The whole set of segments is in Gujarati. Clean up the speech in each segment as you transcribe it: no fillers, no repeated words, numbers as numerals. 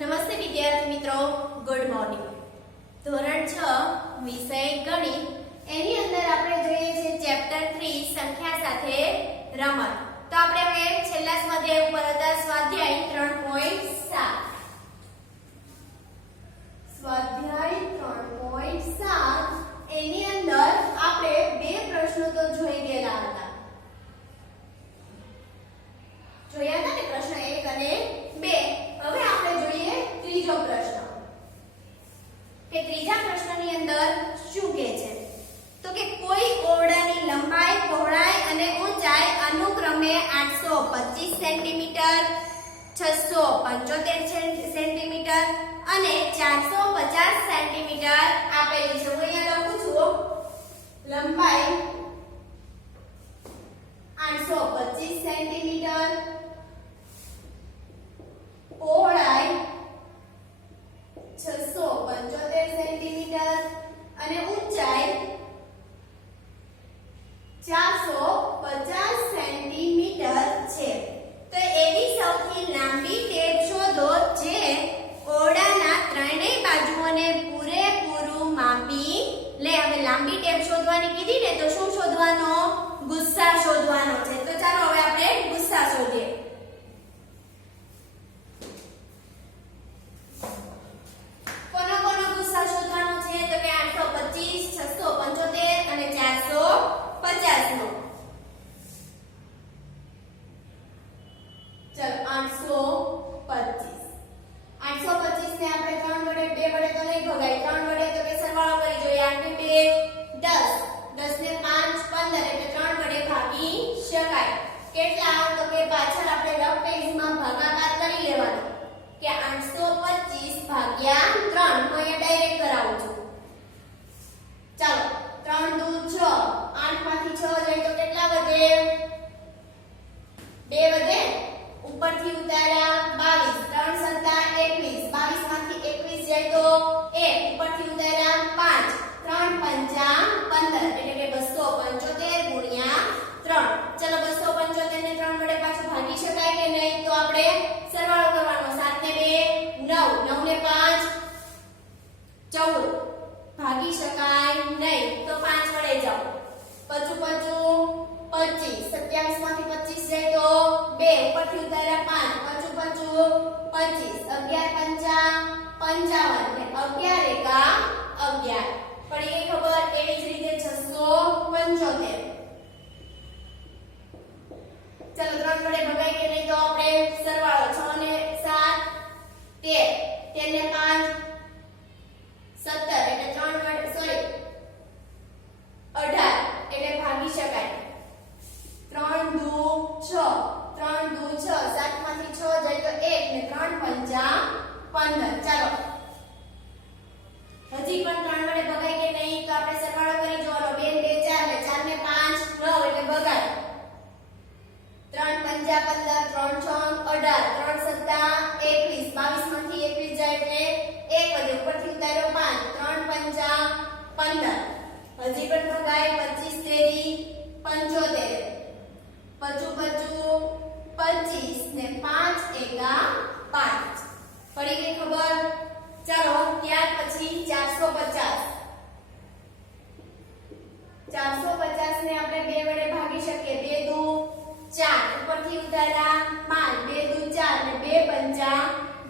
નમસ્તે વિદ્યાર્થી મિત્રો, ગુડ મોર્નિંગ. ધોરણ 6 વિષય ગણિત, એની અંદર આપણે જોઈએ છે ચેપ્ટર 3 સંખ્યા સાથે રમત. તો આપણે હવે છેલ્લા સ્વાધ્યાય ઉપર હતા, સ્વાધ્યાય 3.7. સ્વાધ્યાય 3.7 એની અંદર આપણે બે પ્રશ્નો તો જોઈ ગયેલા હતા. જોયા હતા ને પ્રશ્ન 1 અને 2. હવે આપણે જોઈએ ત્રીજો પ્રશ્ન કે ત્રીજા પ્રશ્નની અંદર શું કહે છે, તો કે કોઈ ઓરડાની લંબાઈ, પહોળાઈ અને ઊંચાઈ અનુક્રમે 825 સેન્ટીમીટર, 675 સેન્ટીમીટર અને 450 સેન્ટીમીટર આપેલી છે. હું અહીંયા લખું છું, લંબાઈ 825 સેન્ટીમીટર, પહોળાઈ 675 સેન્ટીમીટર અને ઊંચાઈ 450 સેન્ટીમીટર છે. તો એવી સૌથી લાંબી ટેપ શોધો જે ઓરડાના ત્રણેય બાજુઓને પૂરેપૂરું માપી લે. હવે લાંબી ટેપ શોધવાની કીધી ને, તો શું શોધવાનો? ગુસ્સા શોધવાનો છે. તો ચાલો હવે આપણે ગુસ્સા શોધીએ. ભાગી શકાય નહીં, તો 5 વડે જાઓ. 5 5 25, 27 માંથી 25 જાય તો 2, ઉપરથી ઉતાર્યા 5, 5 5 25, 11 5 55 ને 11 એકા 11. પડી ગઈ ખબર? એવી જ રીતે 675. ચલો 3 વડે ભગાય કે નહીં, તો આપણે સરવાળો 6 ને 7 13, 13 ને 5 17 એટલે 3 વડે સોરી 18 એટલે ભાગી શકાય. 3 દુ 6, 3 દુ 6, 7 માંથી 6 જાય તો 1 ને 3 5 15. ચાલો હજી પણ 3 વડે ભગાય કે નહીં, તો આપણે સરવાળો કરી જોવાનો. 2 2 4 ને 4 ને 5 9 એટલે ભગાય. 3 5 15, 3 6 18, 3 7 21, 22 માંથી 21 જાય એટલે 1 વધે, ઉપરથી ઉતાર્યો 5, 3 5 15. હજી પણ ભગાય. 25 તેરી 75, 25 25 ને 5 એકા 5. પડી ગઈ ખબર? ચાલો ત્યાર પછી 450. 450 ને આપણે 2 વડે ભાગી શકીએ. 2 દુ 4, ઉપરથી ઉતાર્યા 5, 2 દુ 4 ને 2 પંચા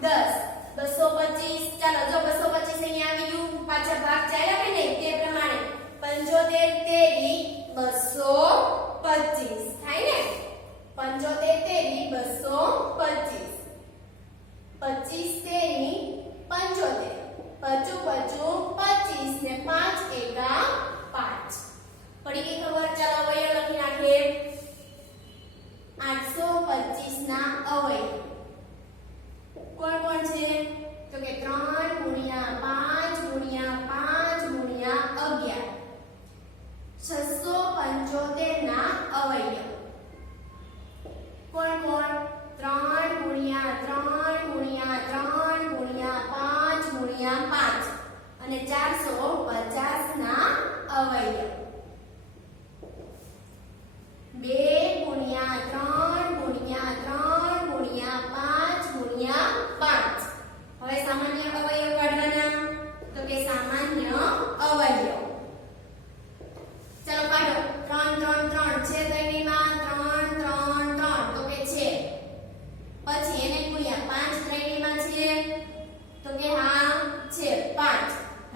10, 225. ચાલો જો 225 અહીંયા આવી ગયું, પાછા ભાગ ચાલ્યા કે નહીં તે પ્રમાણે 75 તેરી 225 થાય ને. 75 તેરી 225, 25 તેરી 75, 25 25 ને 5 એકા 5. પડી ગઈ ખબર? ચાલો અવયવ લખી નાખીએ. 825 ના અવયવ કોણ કોણ છે? તો કે 3 ગુણ્યા 5 ગુણ્યા 5 ગુણ્યા 11, 675 ના અવયવ કોણ કોણ? 3 ગુણ્યા 3 ગુણ્યા 3 ગુણ્યા 5 ગુણ્યા 5 અને 450 ના અવયવ. 2 ગુણ્યા 3 ગુણ્યા 3 ગુણ્યા 5 ગુણ્યા 5.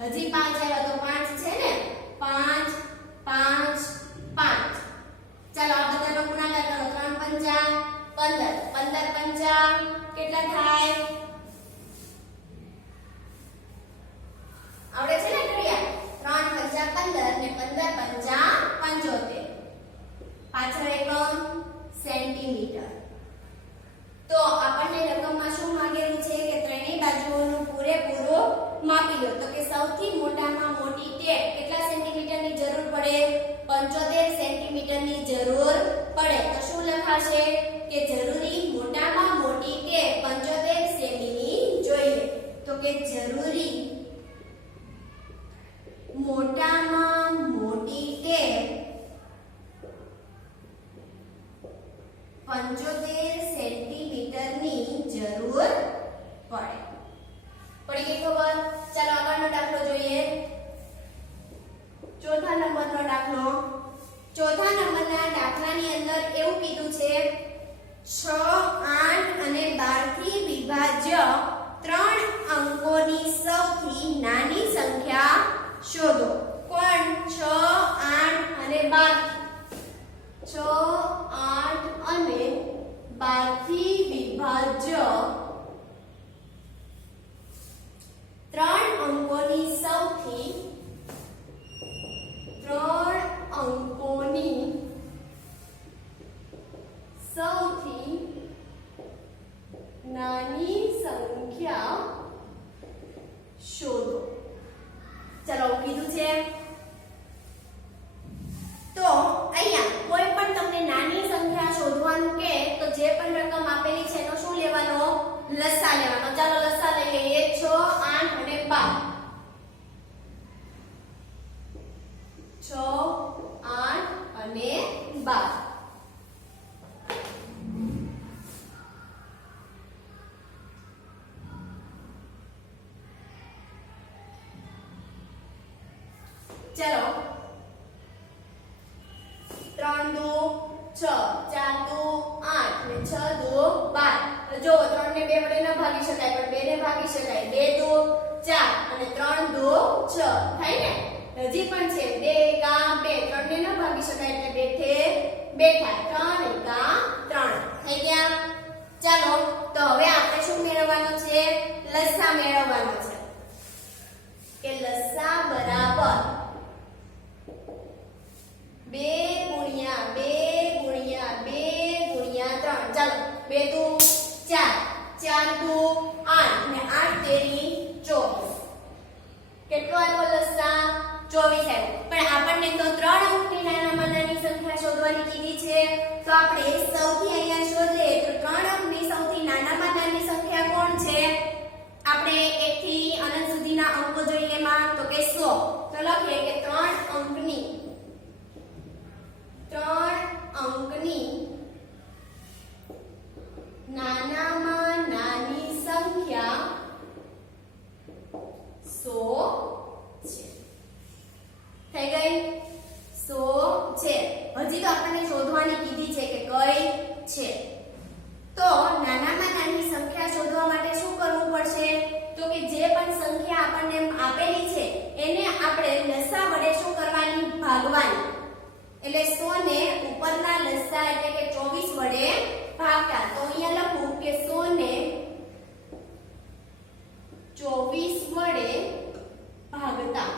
હજી 5 આવ્યા તો 5 છે ને 5 5 5 ચાલો આ બધાનો ગુણાકાર કરો 3 પંચા 15 15 પંચા કેટલા થાય આવડે છે ને ઘડિયા 3 પંચા 15 ને 15 પંચા 75 પાછળ એકમ સેન્ટીમીટર તો આપણને રકમમાં શું માંગેલું છે કે ત્રણેય બાજુઓનું પૂરેપૂરું માપી લો તો કે સૌથી મોટામાં મોટી ટેપ કેટલા સેન્ટીમીટરની જરૂર પડે 75 સેન્ટીમીટરની જરૂર પડે તો શું લખાશે કે જરૂરી મોટામાં મોટી ટેપ 75 સેમીની જોઈએ તો કે જરૂરી મોટામાં મોટી ટેપ 75 સેન્ટીમીટરની જરૂર પડે પડી ગઈ ખબર ચાલો આગળનો દાખલો જોઈએ ચોથા નંબરનો દાખલો ચોથા નંબરના દાખલાની અંદર એવું કીધું છે 6 8 અને 12 થી વિભાજ્ય 3 અંકોની સૌથી નાની સંખ્યા શોધો કોણ 6 8 અને 12 6 8 અને 12 થી વિભાજ્ય 3 અંકોની સૌથી 3 અંકોની સૌથી નાની સંખ્યા શોધો ચલો કીધું છે તો અહીંયા કોઈ પણ તમને નાની સંખ્યા શોધવાનું કે તો જે પણ રકમ આપેલી છે એનો શું લેવાનો લસા લેવાનો ચાલો લસા લઈ લઈએ 6 8 અને 12 6 8 અને 12 चलो 3 2 6 4 2 8 ને 6 2 12 જો 3 ને 2 વડે ન ભાગી શકાય પણ 2 ને ભાગી શકાય 2 2 4 અને 3 2 6 થાય ને હજી પણ છે 2 1 2 3 ને ન ભાગી શકાય એટલે 2 થી 2 થાય 3 1 3 થઈ ગયા ચાલો તો હવે આપણે શું મેળવવાનું છે લસા મેળવવાનો છે કે લસા બરાબર 2 ગુણ્યા 2 ગુણ્યા 2 ગુણ્યા 3 ચાલો 2 દુ 4 4 દુ 8 ને 8 તેરી 24 કેટલો આવ્યો લસા 24 આવ્યો પણ આપણને તો 3 અંકની નાનામાં નાની સંખ્યા શોધવાની કીધી છે તો આપણે સૌથી અહીંયા શોધીએ તો 3 અંકની સૌથી નાનામાં નાની સંખ્યા કોણ છે આપણે 1 થી અનંત સુધીના અંકો જોઈએ એમાં તો કે 100 તો લખીએ કે 3 અંકની 3 અંકની નાનામાં નાની સંખ્યા 100 છે થઈ ગઈ 100 છે હજી તો આપણને શોધવાની કીધી છે કે કઈ છે તો નાનામાં નાની સંખ્યા શોધવા માટે શું કરવું પડશે તો કે જે પણ સંખ્યા આપણને આપેલી છે એને આપણે લસા વડે શું કરવાની ભાગવાની એટલે 100 ને ઉપરના લસા એટલે કે 24 વડે ભાગતા તો અહીંયા લખું કે 100 ને 24 વડે ભાગતા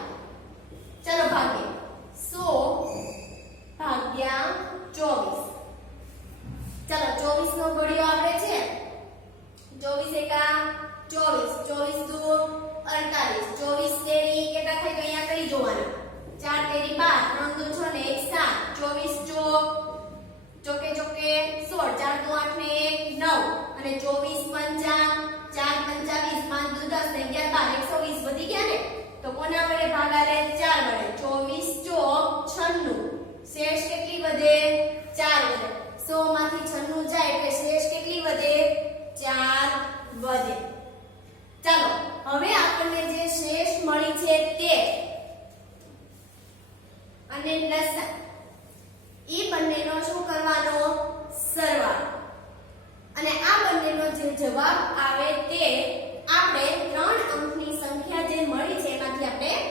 ચલો ભાગીએ 100 ભાગ્યા 24 ચલો 24 નો ઘડિયો આપણે છે 24 એકા 24 24 દુ 48 24 તેરી કેટલા થાય તો અહીંયા કરી જોવાના 4 તેરી 12 3 દુ 6 ને 1 7 24 ચોકે ચોકે 16 4 દુ 8 ને 1 9 અને 24 પંચા 4 પંચા 20 5 દુ 10 ને 11 12 120 વધી ગયા ને તો કોના વડે ભાગાલે 4 વડે 24 ચોક 96 શેષ કેટલી વધે 4 વધે 100 માંથી 96 જાય એટલે શેષ કેટલી વધે 4 વધે ચાલો હવે આપણને જે શેષ મળી છે તે અને લસા ઈ બંનેનો શું કરવાનો સરવાળો અને આ બંનેનો જે જવાબ આવે તે આપણે 3 અંકની સંખ્યા જે મળી છે એમાંથી આપણે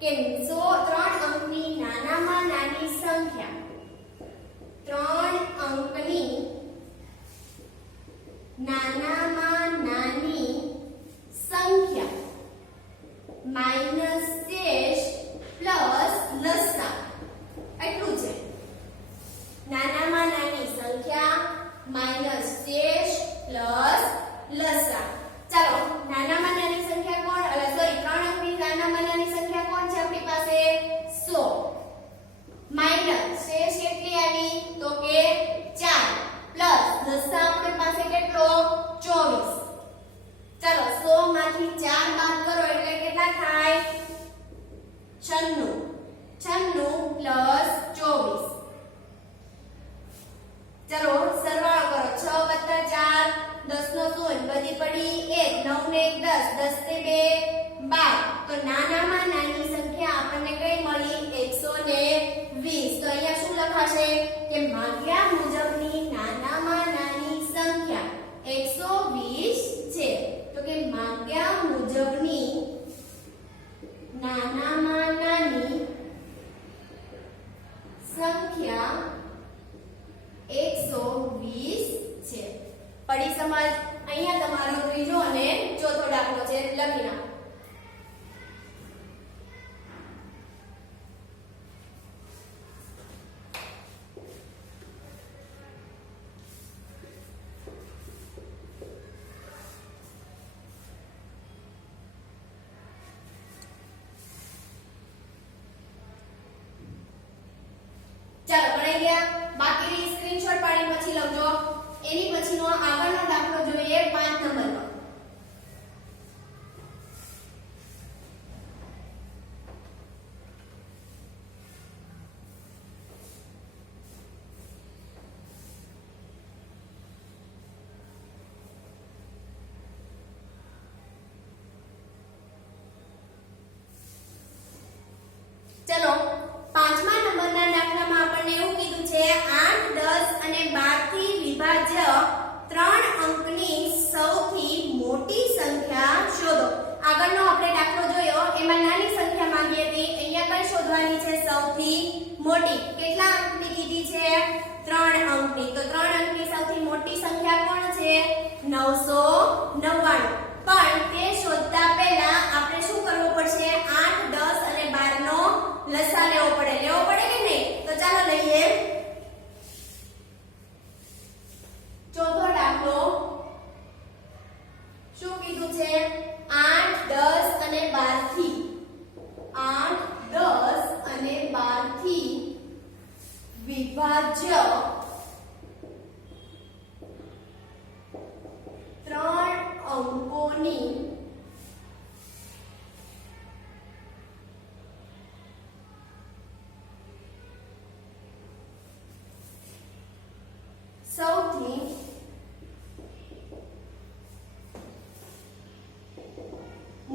કે 3 અંકની નાનામાં નાની સંખ્યા 3 અંકની નાનામાં નાની સંખ્યા માઈનસ શેષ પ્લસ લસા એટલું છે. નાનામાં નાની સંખ્યા માઈનસ શેષ પ્લસ લસા. ચાલો નાનામાં નાની સંખ્યા કોણ સોરી 3 અંકની નાનામાં નાની સંખ્યા કોણ છે આપણી પાસે 100 માઈનસ શેષ કેટલી આવી તો કે 4 પ્લસ લસા આપણી પાસે કેટલો 24. ચાલો 100 માંથી 4 બાદ કરો એટલે કેટલા થાય 96 96 પ્લસ 24. ચલો સરવાળો કરો 6 4 10 નો શૂન્ય બધી પડી 1 9 ને 1 10 10 ને 2 12. તો નાનામાં નાની સંખ્યા આપણને કઈ મળી 120. તો અહીંયા શું લખાશે કે માંગ્યા મુજબની નાનામાં નાની સંખ્યા 120 છે. તો કે માંગ્યા મુજબની નાનામાં નાની સંખ્યા 120 છે. પડી સમજ. અહીંયા તમારો ત્રીજો અને ચોથો દાખલો છે લખી નાખો. ચાલો ભણાઈ ગયા. બાકીની સ્ક્રીનશોટ પાડી પછી લખજો. એની પછીનો આગળનો દાખલો જોઈએ 5 નંબરનો. ચલો 5મા નંબરના દાખલામાં આપણને એવું કીધું છે 8 10 અને 12 થી વિભાજ્ય 3 અંકની સૌથી મોટી સંખ્યા શોધો. આગળનો આપણે દાખલો જોયો એમાં નાની સંખ્યા માંગી હતી. અહીંયા કઈ શોધવાની છે સૌથી મોટી. કેટલા અંકની કીધી છે 3 અંકની. તો 3 અંકની સૌથી મોટી સંખ્યા કોણ છે 999. પણ તે શોધતા પહેલા આપણે શું કરવું પડશે 8 10 અને 12 નો લસા લેવો પડે કે નહીં? તો ચાલો લઈએ. ચોથો દાખલો શું કીધું છે 8 10 અને 12 થી 8 10 અને 12 થી વિભાજ્ય 3 અંકોની સૌથી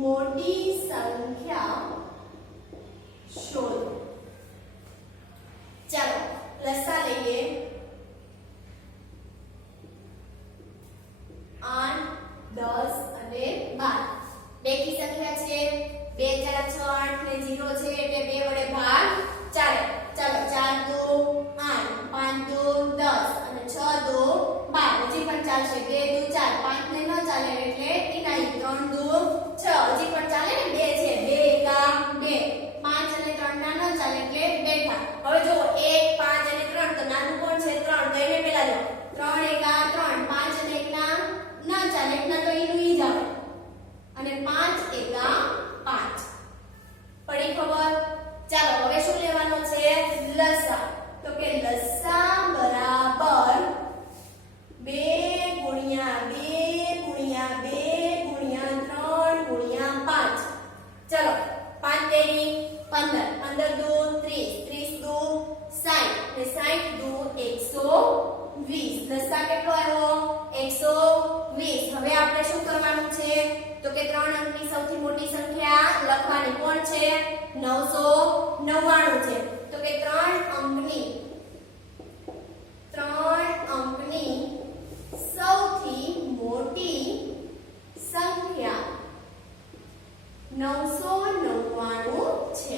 મોટી સંખ્યા શોધો. ચાલો લસા લઈએ. 8 10 અને 12 બેકી સંખ્યા છે 2 4 6 8 ને 0 છે એટલે 2 વડે ભાગ ચાલે. ચાલો 4 દો 8 5 દો 10 અને 6 દો 12 હજી પણ ચાલશે. 2 દો 4 5 ને ન ચાલે એટલે ઇનાઈ 3 દો 6 હજી પણ ચાલે ને 2 છે 2 એકા 2 5 અને 3 ના ન ચાલે એટલે બેઠા. હવે જો 1 5 અને 3 તો નાનું કોણ છે 3 તો એને પેલા લો 3 એકા 3 5 અને 1 ના ન ચાલે એટલા તો ઈનું ઈ જ આવે અને 5 એકા 5. પડી ખબર? ચાલો હવે શું લેવાનો છે લસા. તો કે લસા બરાબર 2 ગુણ્યા 2 ગુણ્યા 2 ગુણ્યા 3 ગુણ્યા 5. ચલો 5 તેરી 15 15 દો 30 30 દો 60 ને 60 દો 120. લસા કેટલો આવ્યો 120. હવે આપણે શું કરવાનું છે તો કે 3 અંકની સૌથી મોટી સંખ્યા લખવાની કોણ છે 999 છે. તો કે 3 અંકની સૌથી મોટી સંખ્યા 999 છે.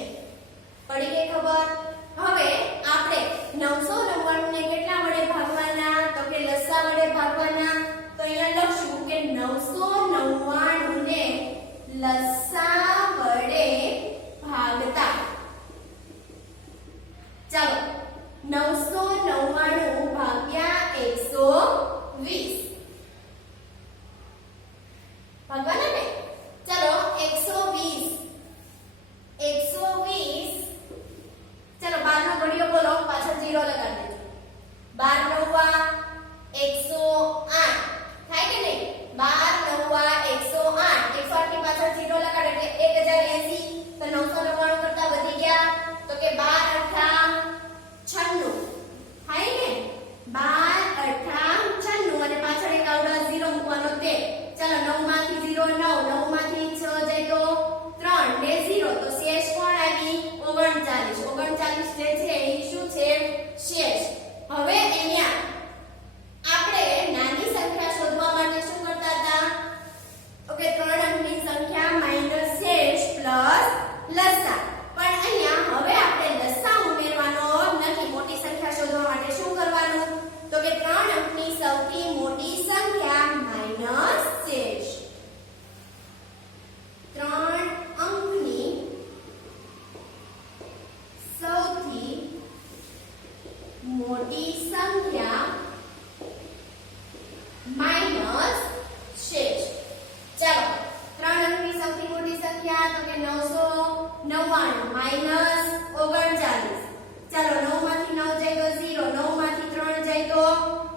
લસા. પણ અહીંયા હવે આપણે લસા ઉમેરવાનો નથી. મોટી સંખ્યા શોધવા માટે શું કરવાનું? તો કે 3 અંકની સૌથી મોટી સંખ્યા માઈનસ શેષ. 3 અંકની સૌથી મોટી સંખ્યા માઈનસ શેષ. ચાલો 3 અંકની સૌથી મોટી સંખ્યા તો કે 999 માઈનસ 39. ચાલો 9 માંથી 9 જાય તો 0, 9 માંથી 3 જાય તો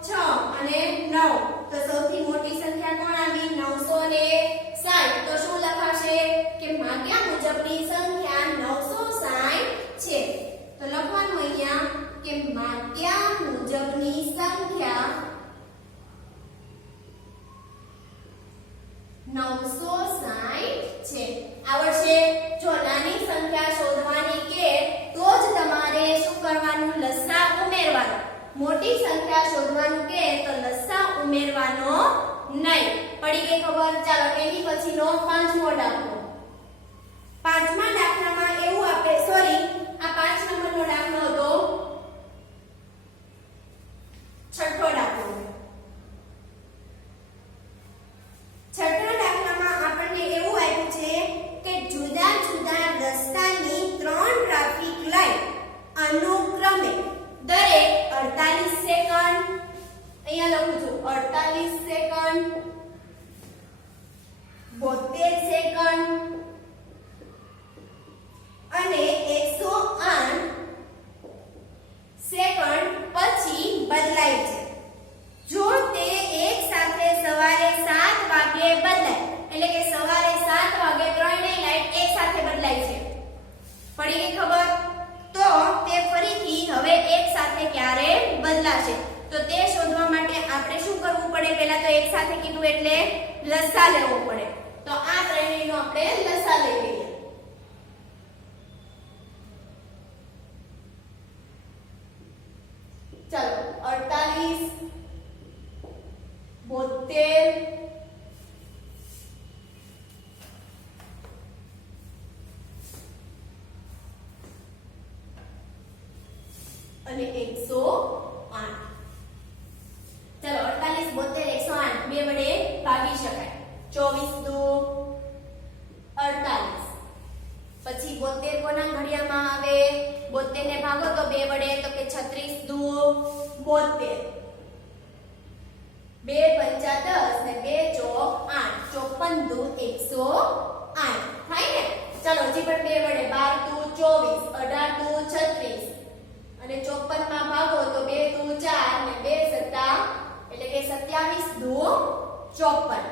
6 અને 9. તો સૌથી મોટી સંખ્યા કોણ આવી? 960. તો શું લખાશે કે માંગ્યા મુજબની સંખ્યા 960 છે. તો લખવાનું અહીંયા કે માંગ્યા મુજબની સંખ્યા 960 છે. આવડશે? જો નાની સંખ્યા શોધવાની કે તો જ તમારે શું કરવાનું? લસા ઉમેરવાનો. મોટી સંખ્યા શોધવાનું કે તો લસા ઉમેરવાનો નહીં. પડી ગઈ ખબર? ચાલો એની પછીનો 5મો દાખલો. 5મા દાખલામાં એવું આપે, સોરી આ 5 નંબરનો દાખલો હતો. 6થો દાખલો. 6થા દાખલામાં આપણને એવું આપ્યું છે કે જુદા જુદા રસ્તાની 3 ટ્રાફિક લાઈટ અનુક્રમે દરેક 48 સેકન્ડ, અહીંયા લખું છું 48 સેકન્ડ, 72 સેકન્ડ અને 108 સેકન્ડ પછી બદલાય છે. જો તે એક સાથે સવારે 7 વાગે બદલાય, એટલે કે સવારે 7 વાગે ત્રણેય લાઈટ એક સાથે બદલાય છે. પડી ગઈ ખબર? તો તે ફરીથી હવે એક સાથે ક્યારે બદલાશે? તો તે શોધવા માટે આપણે શું કરવું પડે? પહેલા તો એક સાથે કીધું એટલે લસા લેવો પડે. તો આ ત્રણેયનો આપણે લસા લઈ લઈએ. ચલો 48 72 અને 108. ચલો 48 72 108 બે વડે ભાગી શકાય. 24 દુ 48. પછી 72 કોના ઘડિયામાં આવે? 72 ને ભાગો તો બે વડે તો કે 36 દુ 72. 2 પંચા 10 ને 2 ચોક 8. 54 દુ 108 થાય ને? ચલો હજી પણ બે વડે 12 દુ 24, 18 દુ 36 અને 54 માં ભાગો તો 2 દુ 4 ને 2 સત્તા એટલે કે 27 દુ 54.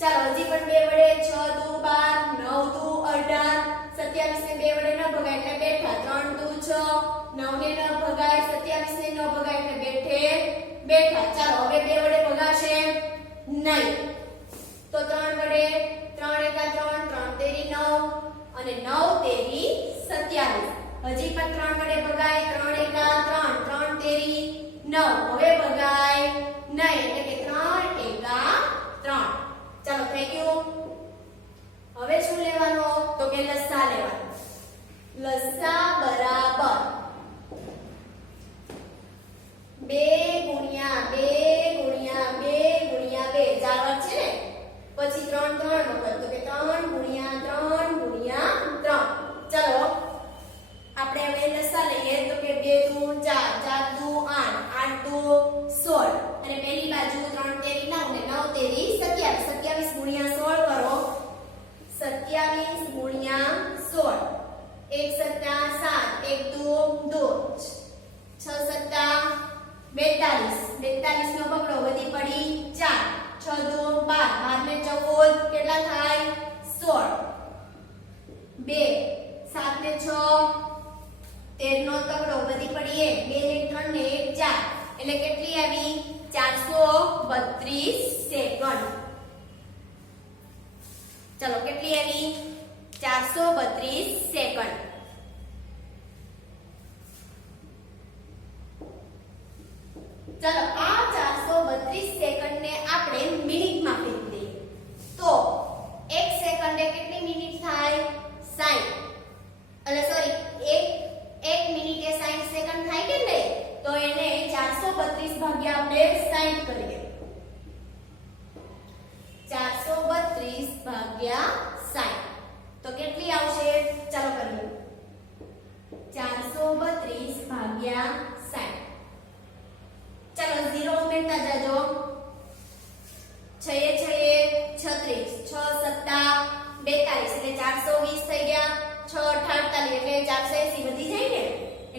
ચાલો હજી પણ બે વડે 6 દુ 12, 9 દુ 18, 27 ને બે વડે ન ભગાય એટલે બેઠા. 3 દુ 6, 9 ને ન ભગાય, 27 ને ન ભગાય એટલે બેઠે બેઠા. ચાલો હવે બે વડે ભગાશે નહીં. તો 3 વડે 3 એકા 3, 3 તેરી 9 અને 9 તેરી 27. હજી પણ 3 વડે ભગાય. 3 એકા 3, 3 તેરી 9. હવે ભગાય નહીં એટલે કે 3 એકા 3. ચાલો થઈ ગયું. હવે શું લેવાનો? તો કે લસા લેવાનો. લસા બરાબર 2 ગુણ્યા 2 ગુણ્યા 2 ગુણ્યા 2 4 વાર છે ને? પછી 3 3 વખત તો કે 3 ગુણ્યા 3 ગુણ્યા 3. ચલો આપણે હવે લસા લઈએ તો કે 2 દુ 4, 4 દુ 8, 8 દુ 16 અને પેલી બાજુ 3 તેરી 9 ને 9 તેરી 27. 27 ગુણ્યા 16 કરો. 27 ગુણ્યા 16. 1 સત્તા 7, 1 દુ 2, 6 સત્તા 42. 42 નો પકડો વધી પડી 4. 6 દુ 12, 12 ને 14 કેટલા થાય? 16. 2 7 ને 6 13 નો તગડો વધી પડી 1, 2 ને 3 ને 1 4 એટલે કેટલી આવી? 432 સેકન્ડ. ચલો કેટલી આવી? 432 સેકન્ડ. ચલો આ 432 સેકન્ડ ને આપણે મિનિટમાં ફેરવી દઈએ તો 1 સેકન્ડે કેટલી મિનિટ થાય? 60.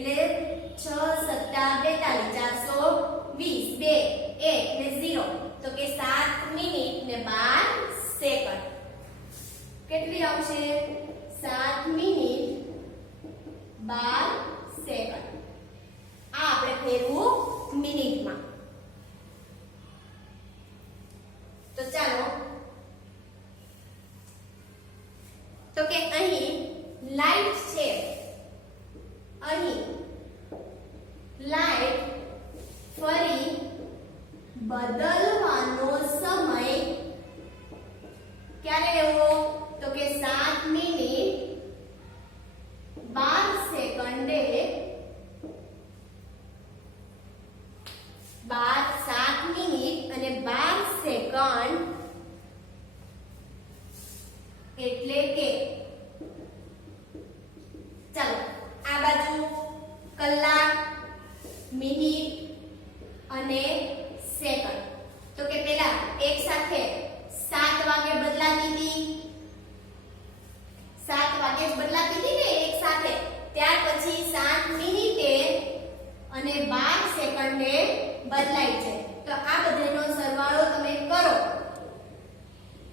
એટલે 6 સત્તા 42 420 2 1 ને 0 તો કે 7 મિનિટ ને 12 સેકન્ડ કેટલી આવશે 7 મિનિટ 12 સેકન્ડ આ આપણે ફેરવું મિનિટમાં તો ચાલો તો કે અહીં લાઈટ છે અહીં લાઈટ ફરી બદલવાનો સમય ક્યારે લેવો તો કે 7 મિનિટ 12 સેકન્ડે 7 મિનિટ અને 12 સેકન્ડ એટલે કે ચાલો આ બાજુ કલાક મિનિટ અને સેકન્ડ તો કે પેલા એક સાથે 7 વાગે બદલાતી હતી 7 વાગે જ બદલાતી હતી ને એક સાથે ત્યાર પછી 7 મિનિટે અને 12 સેકન્ડે બદલાય છે તો આ બધાનો સરવાળો તમે કરો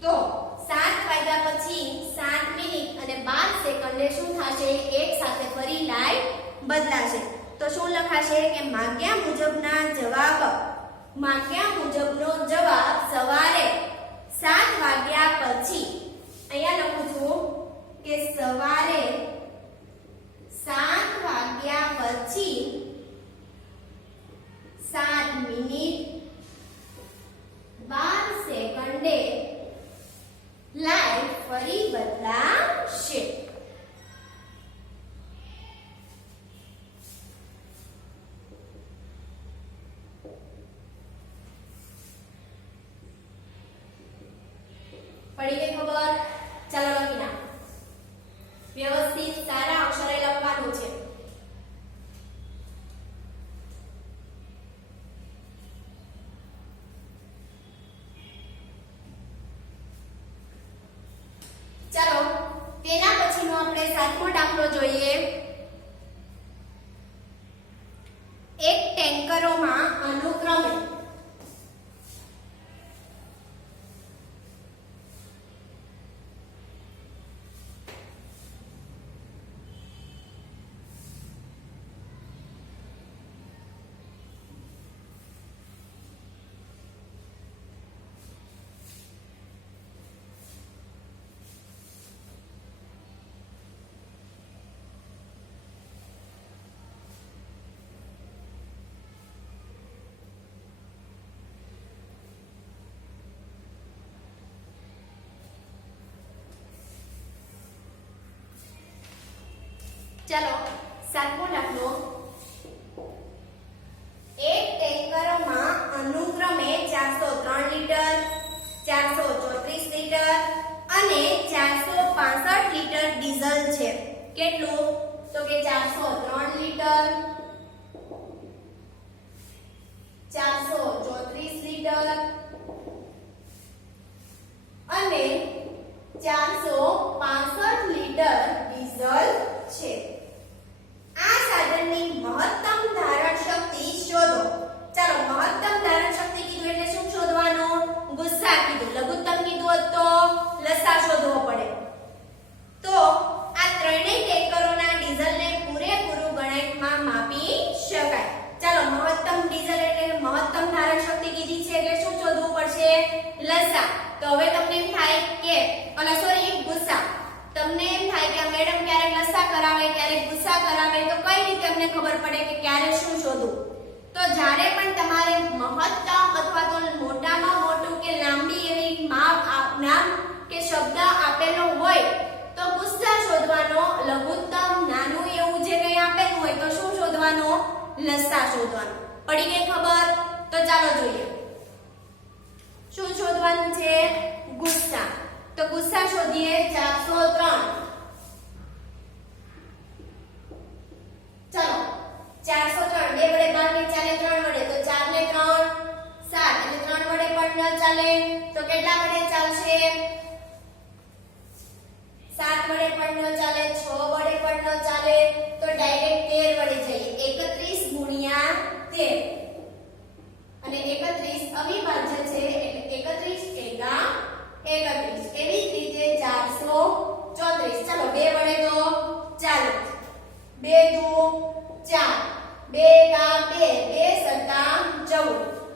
તો 7 વાગ્યા પછી 7 મિનિટ અને 12 સેકન્ડે શું થશે એક સાથે ફરી લાઈટ બદલાશે તો શું લખાશે કે માંગ્યા મુજબનો જવાબ સવારે 7 વાગ્યા પછી અહીંયા લખું છું કે સવારે 7 વાગ્યા પછી 7 મિનિટ 12 સેકન્ડે લાઈટ ફરી બદલાશે પડી ગઈ ખબર ચાલો લખી નાખો વ્યવસ્થિત સારા અક્ષરે લખવાનું છે ચાલો તેના પછીનો આપણે 7મો દાખલો જોઈએ એક ટેન્કરોમાં અનુક્રમે ચાલો 7મો દાખલો એક ટેન્કરોમાં અનુક્રમે 403 લીટર 434 લીટર અને 465 લીટર ડીઝલ છે કેટલું તો કે 403 લીટર 434 લીટર અને 465 લીટર ડીઝલ છે આ સાધનની મહત્તમ ધારણ શક્તિ શોધો ચાલો મહત્તમ ધારણ શક્તિ કીધું એટલે શું શોધવાનું ગુસ્સા કીધું લઘુત્તમ કીધું તો લસા શોધવો પડે તો આ ત્રણેય ટેન્કરોના ડીઝલને પૂરેપૂરું ગણિતમાં માપી શકાય ચાલો મહત્તમ ડીઝલ એટલે મહત્તમ ધારણ શક્તિ કીધી છે એટલે શું શોધવું પડશે લસા તો હવે તમને એમ થાય કે ગુસ્સા તમને એમ થાય કે મેડમ ક્યારેક લસા કરાવે ક્યારેક ગુસ્સા કરાવે તો કઈ રીતે અમને ખબર પડે કે ક્યારે શું શોધવું તો જ્યારે પણ તમારે મહત્તમ અથવા તો મોટામાં મોટું કે લાંબી એવી નામ કે શબ્દ આપેલો હોય તો ગુસ્સા શોધવાનો લઘુત્તમ નાનું એવું જે કંઈ આપેલું હોય તો શું શોધવાનો લસા શોધવાનો પડી ગઈ ખબર તો ચાલો જોઈએ શું શોધવાનું છે ગુસ્સા તો ગુસ્સા શોધીએ 403 ચાલો 403 બે વડે 12 ને ચાલે 3 વડે તો 4 ને 3 7 એટલે 3 વડે પણ ન ચાલે તો કેટલા વડે ચાલશે 7 વડે પણ ન ચાલે 6 વડે પણ ન ચાલે તો ડાયરેક્ટ 13 વડે જઈએ ચાલો 2 દુ 4 2 એકા 2 2 સત્તા 14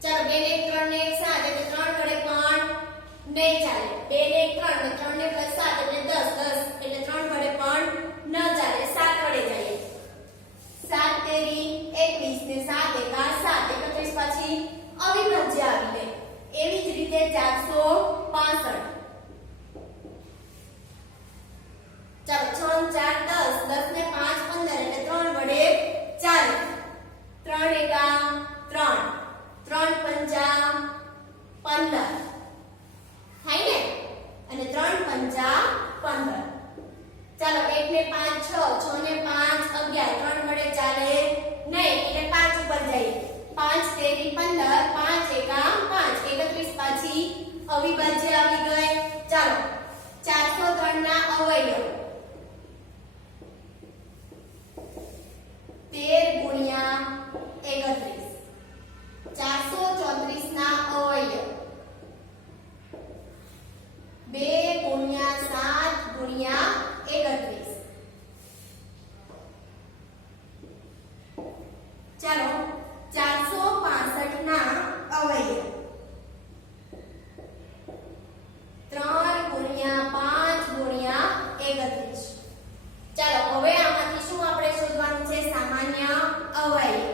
ચાલો 2 ને 1 3 ને 1 7 એટલે 3 વડે પણ નહીં ચાલે 2 ને 1 3 ને 3 ને પ્લસ 7 એટલે 10 10 એટલે 3 વડે પણ ન ચાલે 7 વડે જઈએ 7 તેરી 21 ને 7 એકા 7 31 પાછી અવિભાજ્ય આવી લે એવી જ રીતે 465 ચાલો 6 4 10 10 ને 5 15 એટલે 3 વડે ચાલે 3 એકા 3 3 પંચા 15 થાય ને અને 3 પંચા 15 ચાલો 1 ને 5 6 6 ને 5 11 3 વડે ચાલે નહીં એટલે 5 ઉપર જઈએ 5 તેરી 15 5 એકા 5 31 પાછી અવિભાજ્ય આવી ગઈ ચાલો 403 ના અવયવ 13 ગુણ્યા 31 434 ના અવયવ 2 ગુણ્યા 7 ગુણ્યા 31 ચાલો 465 ના અવયવ 3 ગુણ્યા 5 ગુણ્યા 31 ચાલો હવે આમાંથી શું આપણે શોધવાનું છે સામાન્ય અવયવ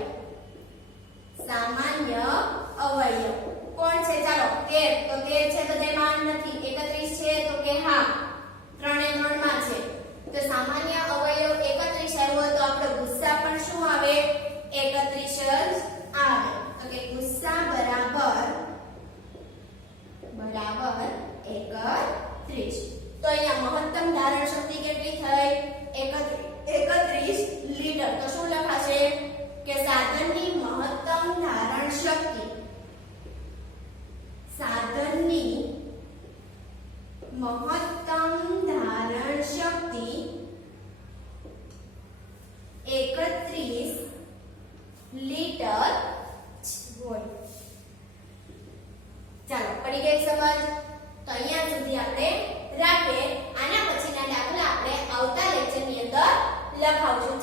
સામાન્ય અવયવ કોણ છે ચાલો 13 તો 13 છે તો તેમાં નથી 31 છે તો કે હા 3 એ 3 માં છે તો સામાન્ય અવયવ 31 આવ્યો તો આપણો ગુસ્સા પણ શું આવે 31 જ આવે તો કે ગુસ્સા બરાબર 31 તો અહીંયા મહત્તમ ધારણ શક્તિ કેટલી થઈ 31 લીટર તો શું લખાશે કે સાધનની મહત્તમ ધારણ શક્તિ સાધનની મહત્તમ ધારણ શક્તિ 31 લીટર હોય ચાલો પડી ગઈ સમજ તો અહીંયા સુધી આપણે રાખીએ આના પછીના દાખલા આપણે આવતા લેક્ચરની અંદર લખાવશું